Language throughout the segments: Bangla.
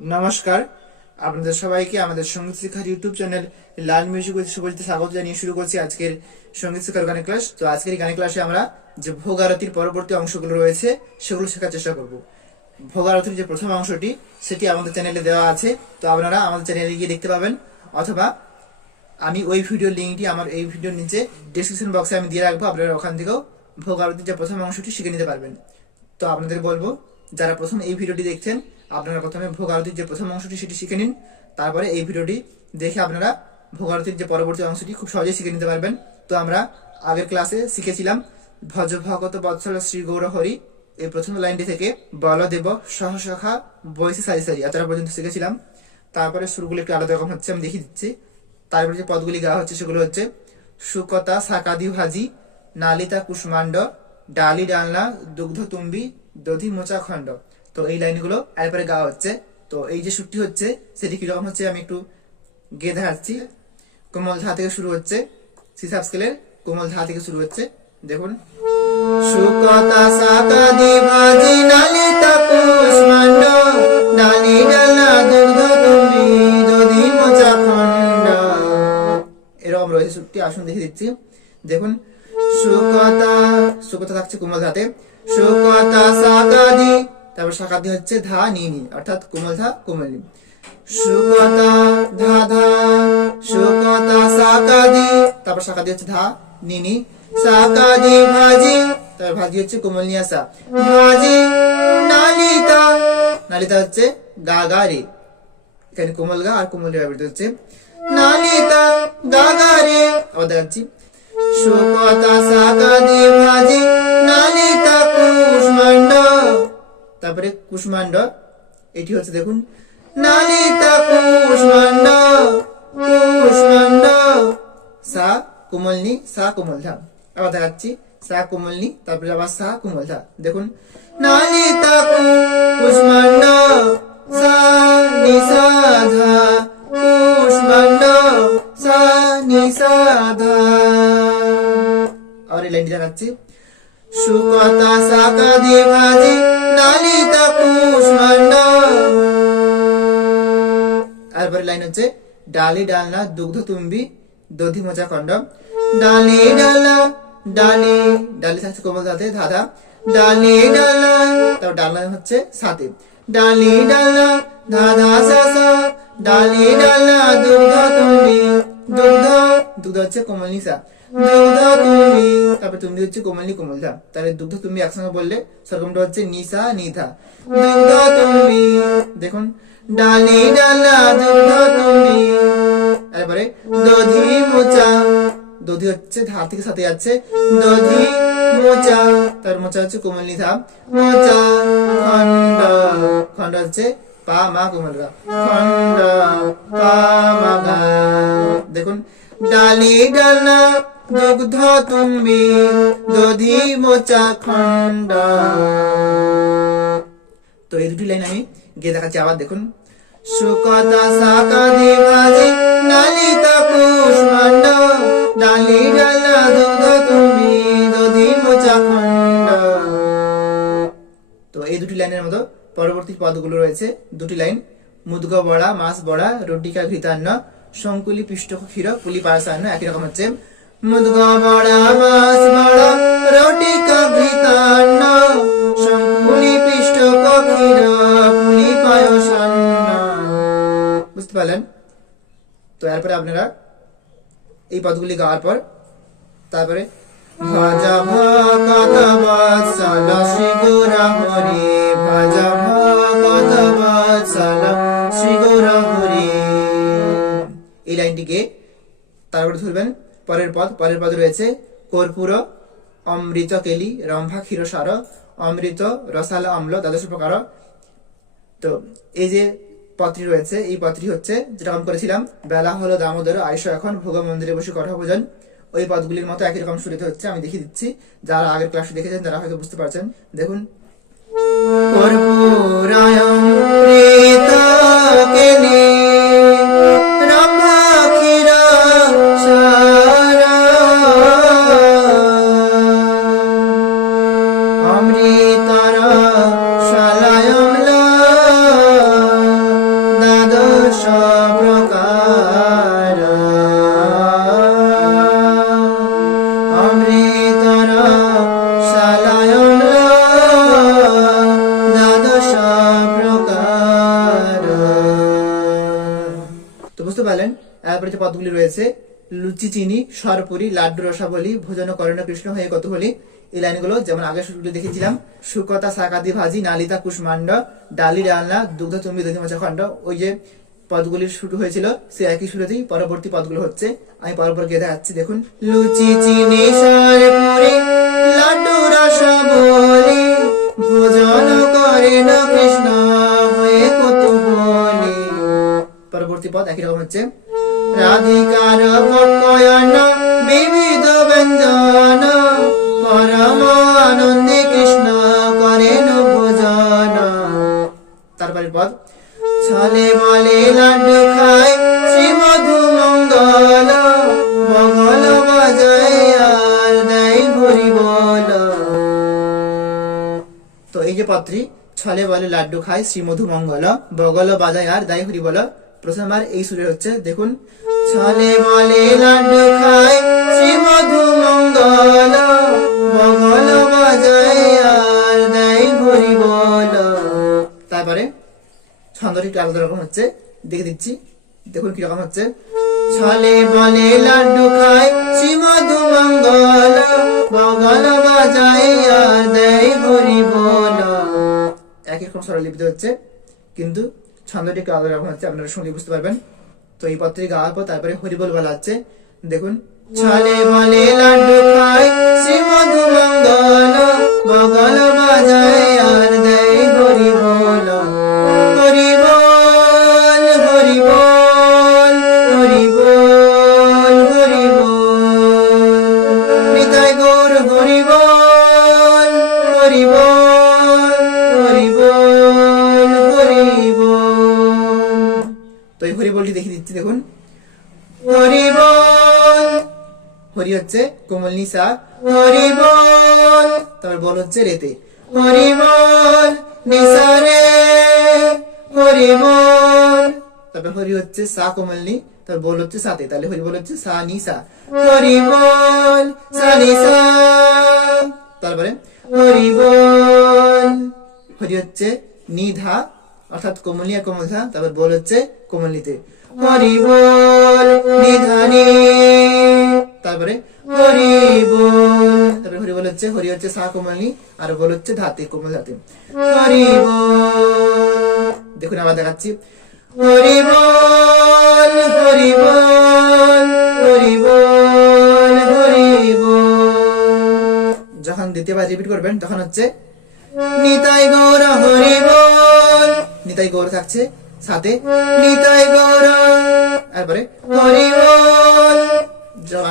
নমস্কার। আপনাদের সবাইকে আমাদের সংগীত শিক্ষার YouTube channel Lal music with স্বাগত জানিয়ে শুরু করছি আজকের সংগীত শিক্ষার গানের ক্লাস। তো আজকের গানের ক্লাসে আমরা যে ভোগ আরতির পরবর্তী অংশগুলো রয়েছে, সেগুলো শেখার চেষ্টা করব। ভোগ আরতির যে প্রথম অংশটি, সেটি আমাদের চ্যানেলে দেওয়া আছে। তো আপনারা আমাদের চ্যানেলে গিয়ে দেখতে পাবেন, অথবা আমি ওই ভিডিও লিঙ্কটি আমার এই ভিডিওর নিচে ডিসক্রিপশন বক্সে আমি দিয়ে রাখব, আপনারা ওখান থেকেও ভোগ আরতির যে প্রথম অংশটি শিখে নিতে পারবেন। তো আপনাদের বলব, যারা প্রথম এই ভিডিওটি দেখছেন আপনারা প্রথমে ভোগ আরতির যে প্রথম অংশটি সেটি শিখে নিন। তারপরে এই ভিডিওটি দেখে আপনারা ভোগ আরতির যে পরবর্তী অংশটি খুব সহজেই শিখে নিতে পারবেন। তো আমরা আগের ক্লাসে শিখেছিলাম, ভজ ভগত বৎসল শ্রী গৌর হরি এই প্রথম লাইনটি থেকে বলদেব সহসখা বয়সী সারি সারি এতটা পর্যন্ত শিখেছিলাম। তারপরে সুরগুলো একটু আলাদা রকম হচ্ছে, আমি দেখিয়ে দিচ্ছি। তারপরে যে পদগুলি গাওয়া হচ্ছে সেগুলো হচ্ছে, সুকতা সাকাদি ভাজি, নালিতা কুষ্মাণ্ড, ডালি ডালনা দুগ্ধ তুম্বি দধি মোচা খণ্ড তো এই লাইনগুলো এরপরে গাওয়া হচ্ছে। তো এই যে সুরটি হচ্ছে, সেটি কীরকম হচ্ছে আমি একটু গেয়ে দেখাচ্ছি। কোমল ধা থেকে শুরু হচ্ছে। স্কেলের কোমল ধা থেকে শুরু হচ্ছে। দেখুন। সুকতা সাকাদি ভাজি ডালি ডালনা দুগ্ধ তুম্বি দধি মোচা খণ্ড। এরকম রয়েছে সুরটি। আসুন দেখে দিচ্ছি। দেখুন। সুকতা সুকতা থাকছে কোমল ধাতে সুকতা সাকাদি তারপর সাকাদি হচ্ছে ধা, নি নি, অর্থাৎ কোমল ধা, কোমল নি। সুকতা, ধা ধা, সুকতা সাকাদি তারপর সাকাদি হচ্ছে ধা, নি নি। সাকাদি ভাজি, তারপর ভাজি হচ্ছে কোমল নিয়াসা ভাজি, নালিতা নালিতা হচ্ছে গা গা, রে। এখানে কোমল গা আর কোমল রে হচ্ছে। নালিতা গাগারে আবার দেখাচ্ছি। শোকতা সাকাদি ভাজি, নালিতা তারপরে কুষ্মাণ্ড এটি হচ্ছে দেখুন, নালিতা কুষ্মাণ্ড কুষ্মাণ্ড সা কোমলনি, সা কোমল ধা আবার দেখাচ্ছি, সা কোমলনি, তারপরে আবার সা কোমল ধা দেখুন, নালিতা কুষ্মাণ্ড সা নিসাধা। কুষ্মাণ্ড সা নিসাধা। আর এই লাইনটি দেখাচ্ছি, সুকতা নালিতা কুষ্মাণ্ড তারপরে লাইন হচ্ছে, ডালি ডালনা দুগ্ধ তুম্বি দধি মোচা খণ্ড ডালি ডালা, ডালি ডালি থাকছে কোমল সাথে ধাঁধা। ডালি ডালা তারপর ডালনা হচ্ছে সাথে। ডালি ডালা ধাঁধা সাসা। ডালি ডালা দুগ্ধ তুম্বি, দুগ্ধ দুগ্ধ হচ্ছে কোমল নিসা। দুগ্ধ তুমি, তারপর তুমি হচ্ছে কোমলনি কোমলধা তাহলে দুগ্ধ তুমি একসঙ্গে বললে, সরকমটা হচ্ছে নিসা নিধা। দুগ্ধ তুমি, দেখুন, ডালি ডালা দুগ্ধ তুমি। এরপরে দধি মোচা, দধি হচ্ছে ধা থেকে সাথে যাচ্ছে, দধি মোচা। তার মোচা হচ্ছে কোমলনি ধা মোচা, খণ্ড খণ্ড হচ্ছে পা, মা কোমল গা খণ্ড, পা, মা দেখুন, ডালি ডালনা দুগ্ধ তুমি দধি মোচা খণ্ড। তো এই দুটি লাইন আমি গিয়ে দেখাচ্ছি, আবার দেখুন। সুকতা সাকাদি ভাজি, নালিতা কুষ্মাণ্ড ডালি ডালা দুগ্ধ তুমি দধি মোচা খণ্ড। তো এই দুটি লাইনের মতো পরবর্তী পদগুলো রয়েছে। দুটি লাইন মুদগ বড়া, মাছ বড়া, রুটিকা ঘৃতান্ন, শঙ্কুলি পৃষ্ঠ ক্ষীর, পুলি পারসান্ন, একই রকম হচ্ছে। মুদগ বড়া মাছ রুটিকা ঘৃতান্ন শঙ্কুলি পৃষ্ঠ ক্ষীর পুলি পায়সান্ন বুঝতে পারলেন তো এরপরে আপনারা এই পদগুলি গাওয়ার পর তারপরে ভাজা ভগত বৎসল শ্রী গৌর হরি ভাজা ভগত বৎসল শ্রী গৌর হরি এই লাইনটিকে তারপরে ধরবেন পরের পদ পরের পদ রয়েছে কর্পূর, অমৃত কেলি, রম্ভা ক্ষীরসার, অমৃত রসাল অম্ল, দ্বাদশ প্রকার। তো এই যে পত্রী রয়েছে, এই পত্রী হচ্ছে যেরকম করেছিলাম, বেলা হলো দামোদর, আয়ুষ এখন ভোগ মন্দিরে বসে কথা ভোজন। ওই পদগুলির মতো একই রকম সুরিত হচ্ছে, আমি দেখিয়ে দিচ্ছি। যারা আগের ক্লাসে দেখেছেন, তারা হয়তো বুঝতে পারছেন। দেখুন। কর্পূরায়মৃত কেলি। পদগুলি রয়েছে। লুচি, চিনি, সরপুরি, লাড্ডু, রসাবলি ভোজন করণ কৃষ্ণ হয়ে কত হলি এই লাইনগুলো যেমন আগে শুরুতে দেখেছিলাম সুকতা শাকাদি, ভাজি, নালিতা, কুষ্মাণ্ড, ডালি, ডালনা, দুগ্ধ, চম্বি দধিমাচা খণ্ড। ওই যে পদগুলির শুরু হয়েছিল সে একই শুরুতেই পরবর্তী পদগুলো হচ্ছে। আমি পরপর গিয়ে দেখাচ্ছি দেখুন। লুচি, চিনি, সরপুরি, লাড্ডু, রসাবলি, ভোজন করেন কৃষ্ণ হয়ে কত পরবর্তী পদ একই রকম হচ্ছে। রাধিকার পকয়ন বিবিধ ব্যঞ্জন পরম আনন্দে কৃষ্ণ করেন ভোজন। তারপরে পদ, ছলে মলে লাড্ডু খায় শ্রী মধু মঙ্গল মঙ্গল বাজায় আর দেয় হরি বল তো এই যে পত্রী ছলে বলে লাড্ডু খায় শ্রী মধু মঙ্গল বগল বাজায় আর দায় হরি বল প্রথমবার এই সুরে হচ্ছে, দেখুন, ছলে বলে লাড্ডু খায় শ্রী মধু মঙ্গল বাজায় আর দায় তারপরে ছন্দটি একটু আলাদা রকম হচ্ছে, দেখে দিচ্ছি, দেখুন কীরকম হচ্ছে। ছলে বলে লাড্ডু খায় শ্রী মধু মঙ্গল বগল বাজায় আর দেয় হরি বল একই রকম স্বরলিপিতে হচ্ছে, কিন্তু ছন্দটি একটু আলাদা রকম হচ্ছে, আপনারা শুনলে বুঝতে পারবেন। তো এই পত্রটি গাওয়ার পর তারপরে হরিবল বলা হচ্ছে। দেখুন, ছলে বলে লাড্ডু খায় শ্রী মধু মঙ্গল হচ্ছে কোমল নিসা হরি বল তারপর বল হচ্ছে রেতে। হরি বল নিসা রে। হরি তারপর হরি হচ্ছে সা কোমল নি, তারপর বল হচ্ছে সাতে। তাহলে হরি বল হচ্ছে সা নিসা হরি বল সা নিসা তারপরে হরি বল হরি হচ্ছে নিধা, অর্থাৎ কোমলিয়া কোমলধা তারপর বল হচ্ছে কোমলিতে হরি বল নিধানি তারপরে হরি বল। তারপরে হরি বল হচ্ছে, হরি হচ্ছে সা কোমলি আর বল হচ্ছে ধাতে কোমল ধাতে হরি দেখুন আবার দেখাচ্ছি। হরি বল হরি বল হরি বল হরি বল। যখন দ্বিতীয়বার রিপিট করবেন, তখন হচ্ছে, নিতাই গৌর হরি বল। নিতাই গৌর থাকছে সাথে, নিতাই গৌর। তারপরে হরি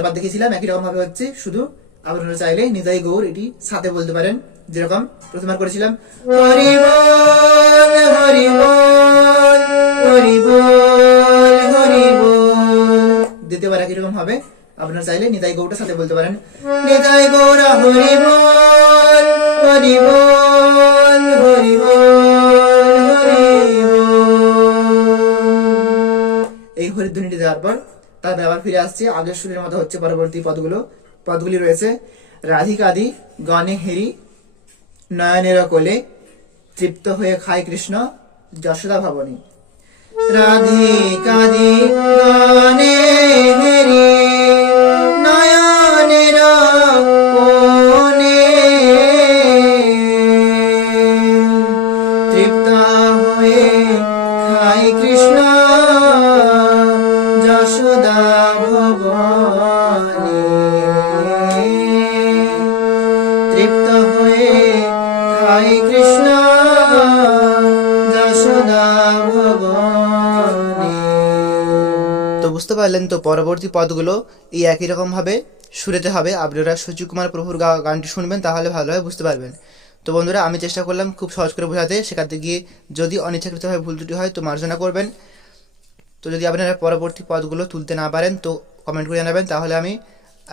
আগের দেখেছিলাম একই রকম ভাবে হচ্ছে। শুধু আপনারা চাইলে নিতাই গৌর এটি সাথে বলতে পারেন, যেরকম প্রথমবার করেছিলাম। দ্বিতীয়বার একই রকম হবে আপনারা চাইলে নিতাই গৌরটা সাথে বলতে পারেন। নিতাই গৌর হরি বল হরি এই হরিধ্বনিটি দেওয়ার পর তারপরে আবার ফিরে আসছে। আগের সুরের মতো হচ্ছে পরবর্তী পদগুলো। পদগুলি রয়েছে, রাধিকাদি গণে হেরি নয়নের কোলে, তৃপ্ত হয়ে খায় কৃষ্ণ, যশোদা ভবনী। রাধিকাদি গণে তৃপ্ত হয়ে খায় কৃষ্ণ তো বুঝতে পারলেন তো পরবর্তী পদগুলো এই একই রকম ভাবে সুরেতে হবে। আপনারা সূর্য কুমার প্রভুর গানটি শুনবেন তাহলে ভালোভাবে বুঝতে পারবেন। তো বন্ধুরা, আমি চেষ্টা করলাম খুব সহজ করে বোঝাতে। শেখাতে গিয়ে যদি অনিচ্ছাকৃতভাবে ভুল ত্রুটি হয়, তো মার্জনা করবেন। তো যদি আপনারা পরবর্তী পদগুলো তুলতে না পারেন, তো কমেন্ট করে জানাবেন, তাহলে আমি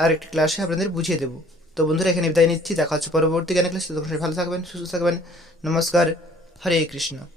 আরেকটি ক্লাসে আপনাদের বুঝিয়ে দেবো। তো বন্ধুরা, এখানে বিদায় নিচ্ছি, দেখা হচ্ছে পরবর্তী জ্ঞান ক্লাসে তখন ভালো থাকবেন, সুস্থ থাকবেন। নমস্কার, হরে কৃষ্ণ।